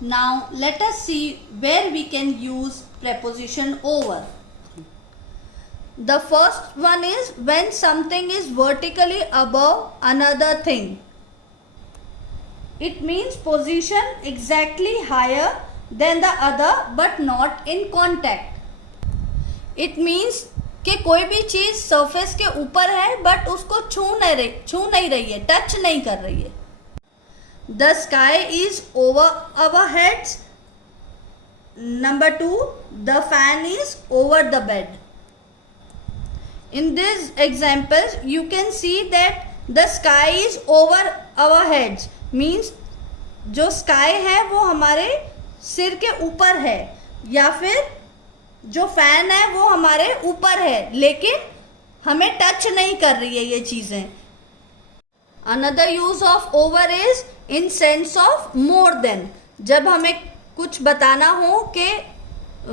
Now let us see where we can use preposition over. The first one is when something is vertically above another thing. It means position exactly higher than the other but not in contact. It means कि कोई भी चीज surface के ऊपर है but उसको छू नहीं रही है, टच नहीं कर रही है. The sky is over our heads. Number 2, the fan is over the bed. In these examples, you can see that the sky is over our heads means जो sky है वो हमारे सिर के ऊपर है, या फिर जो फैन है वो हमारे ऊपर है लेकिन हमें टच नहीं कर रही है ये चीजें. Another use of over is in sense of more than. जब हमें कुछ बताना हो कि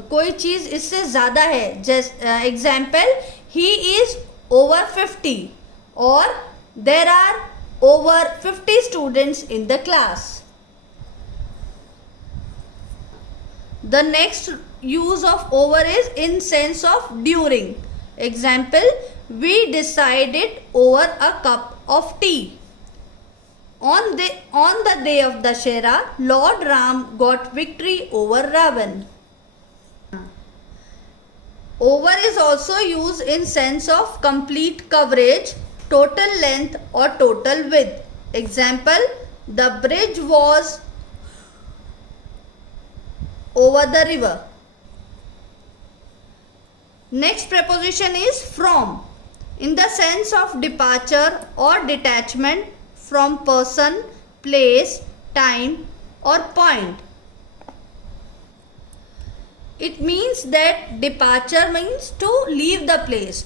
कोई चीज इससे ज्यादा है, जैसे example he is over 50 or there are over 50 students in the class. The next use of over is in sense of during. Example, we decided over a cup of tea. On the day of Dashera, Lord Ram got victory over Ravan. Over is also used in sense of complete coverage, total length or total width. Example, the bridge was over the river. Next preposition is from, in the sense of departure or detachment from person, place, time or point. It means that departure means to leave the place.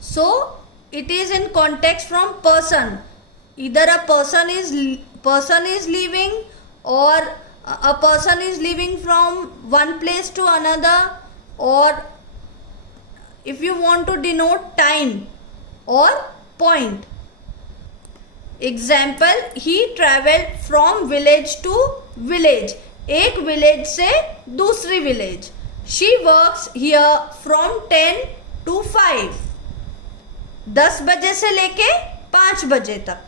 So it is in context from person. Either a person is leaving or a person is leaving from one place to another, or if you want to denote time or point. Example, he traveled from village to village. एक village से दूसरी village. She works here from 10 to 5. 10 बजे से लेके 5 बजे तक.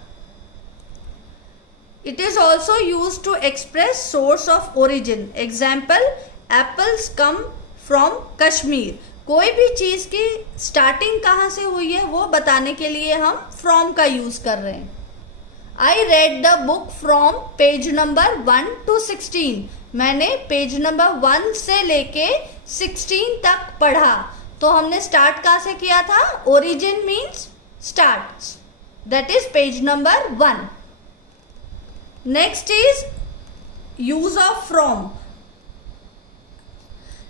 It is also used to express source of origin. Example, apples come from Kashmir. कोई भी चीज की स्टार्टिंग कहाँ से हुई है वो बताने के लिए हम from का यूज कर रहे हैं. I read the book from page number 1 to 16. मैंने पेज नंबर 1 से लेके 16 तक पढ़ा. तो हमने स्टार्ट कहाँ से किया था? Origin means start, that is page number 1. Next is use of from.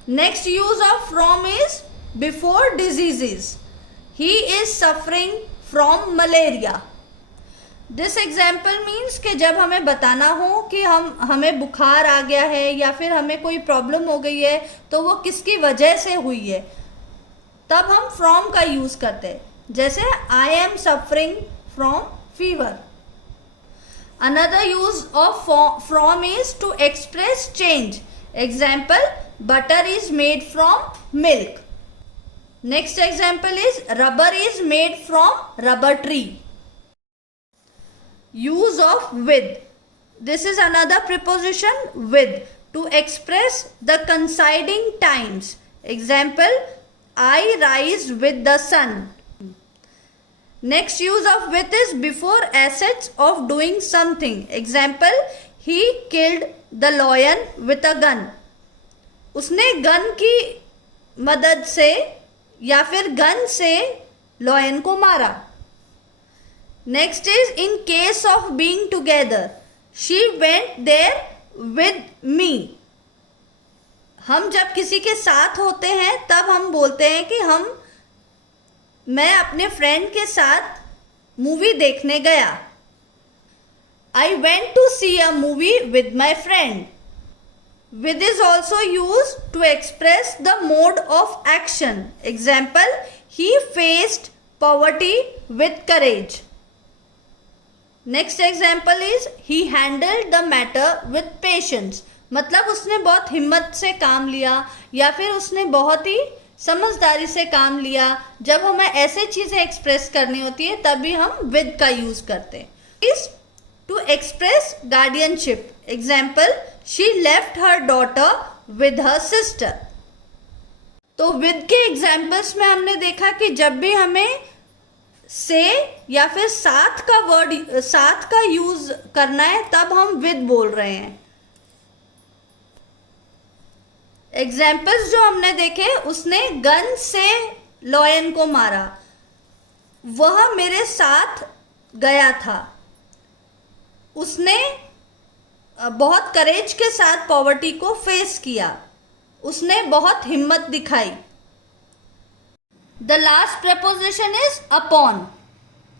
Next use of from is before diseases. He is suffering from malaria. This example means कि जब हमें बताना हो कि हमें बुखार आ गया है या फिर हमें कोई प्रॉब्लम हो गई है तो वो किसकी वजह से हुई है, तब हम from का यूज करते हैं. जैसे I am suffering from fever. Another use of from is to express change. Example, butter is made from milk. Next example is rubber is made from rubber tree. Use of with. This is another preposition with to express the coinciding times. Example, I rise with the sun. Next use of with is before assets of doing something. Example, he killed the lion with a gun. उसने gun की मदद से या फिर gun से lion को मारा. Next is in case of being together. She went there with me. हम जब किसी के साथ होते हैं तब हम बोलते हैं कि मैं अपने फ्रेंड के साथ मूवी देखने गया. I went to see a movie with my friend. With is also used to express the mode of action. Example, he faced poverty with courage. Next example is he handled the matter with patience. मतलब उसने बहुत हिम्मत से काम लिया या फिर उसने बहुत ही समझदारी से काम लिया। जब हमें ऐसे चीजें एक्सप्रेस करनी होती है तभी हम विद का यूज करते हैं। Is to express guardianship, example she left her daughter with her sister. तो विद के एग्जाम्पल्स में हमने देखा कि जब भी हमें से या फिर साथ का वर्ड, साथ का यूज करना है तब हम विद बोल रहे हैं। एग्जाम्पल्स जो हमने देखे, उसने गन से लॉयन को मारा, वह मेरे साथ गया था, उसने बहुत करेज के साथ पॉवर्टी को फेस किया, उसने बहुत हिम्मत दिखाई। The last preposition is upon.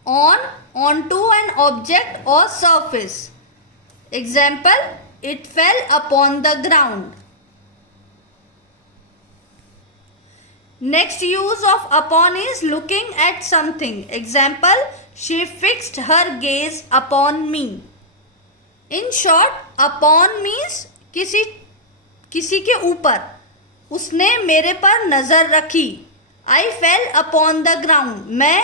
On, onto an object or surface. Example, it fell upon the ground. Next use of upon is looking at something. Example, she fixed her gaze upon me. In short, upon means किसी के ऊपर, उसने मेरे पर नजर रखी। I fell upon the ground. मैं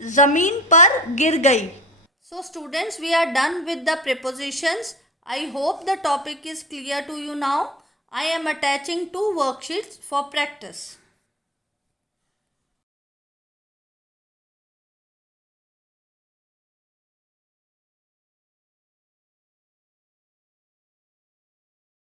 जमीन पर गिर गई। So students, we are done with the prepositions. I hope the topic is clear to you now. I am attaching 2 worksheets for practice.